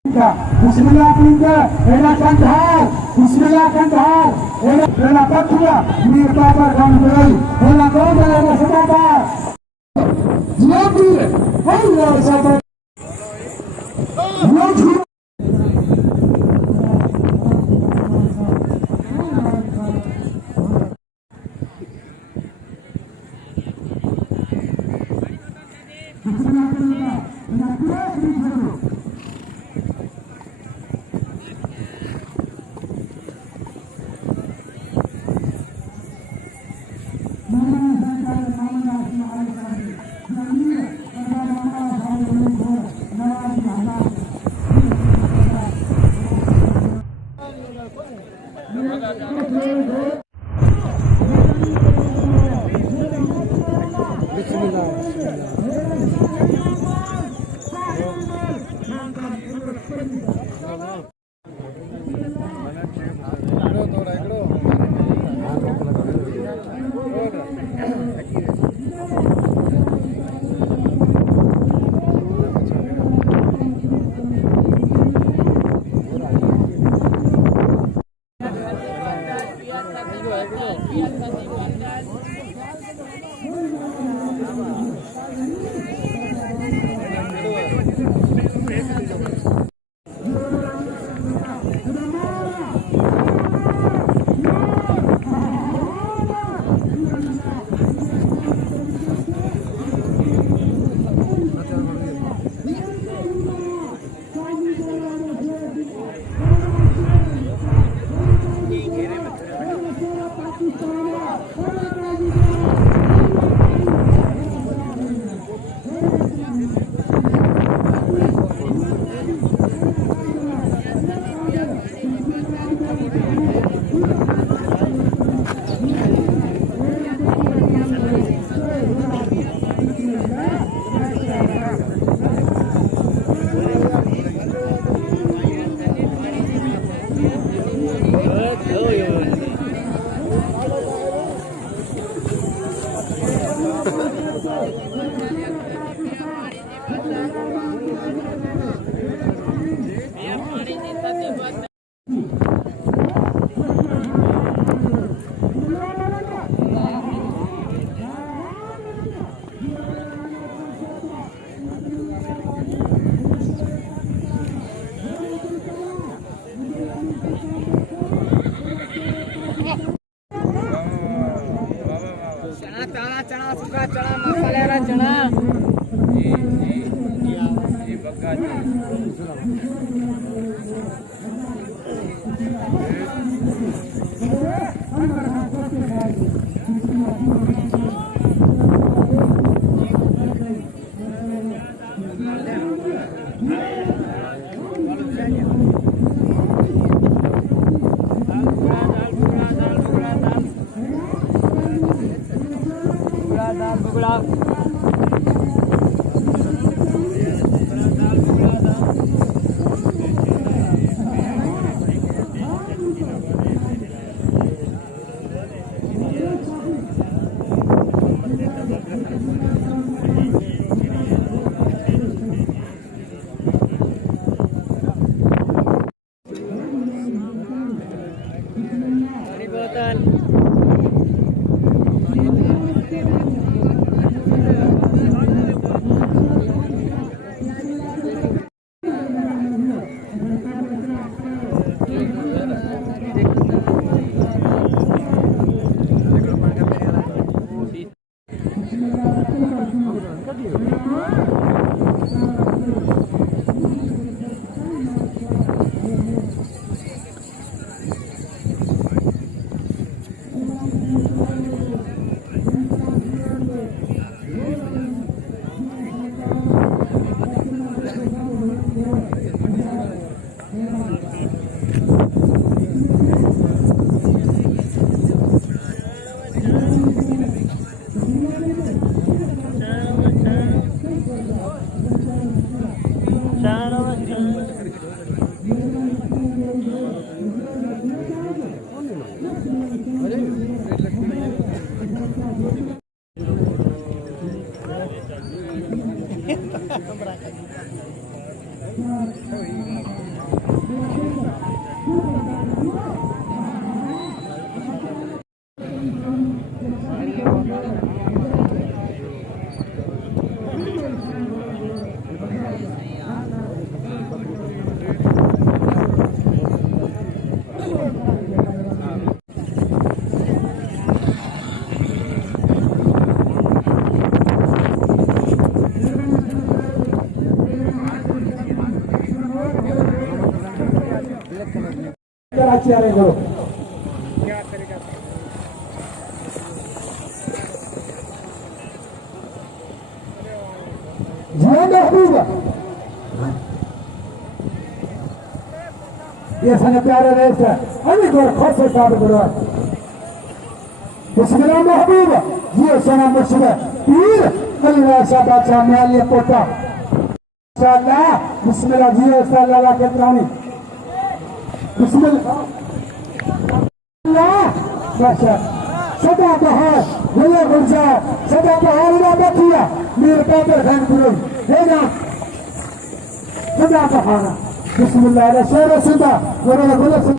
Bismillah pinja, era Kandahar, Bismillah Kandahar, era Pathia, ini Babar Ganggurai, era Ganggurai, era Sebabar. Jadi, Allah sabar. चना सूखा चना मसाले वाला चना ये बग्गा कराची आ रहे करो जिया महबूब ये सने प्यारे रेस है अभी तो खुद से साथ करो बिस्मिल्लाह महबूब ये सना मुर्शिद पीर अल्लाह शाह बादशाह मियाँ पोता इंशाअल्लाह बिस्मिल्लाह जी अल्लाह के प्राणी बिस्मिल्लाह माशा सदा बहार वला गुरजा सदा बहार ना बकिया मेरे कादर खान गुरु है ना सदा बहार बिस्मिल्लाह रसूल सदा वरा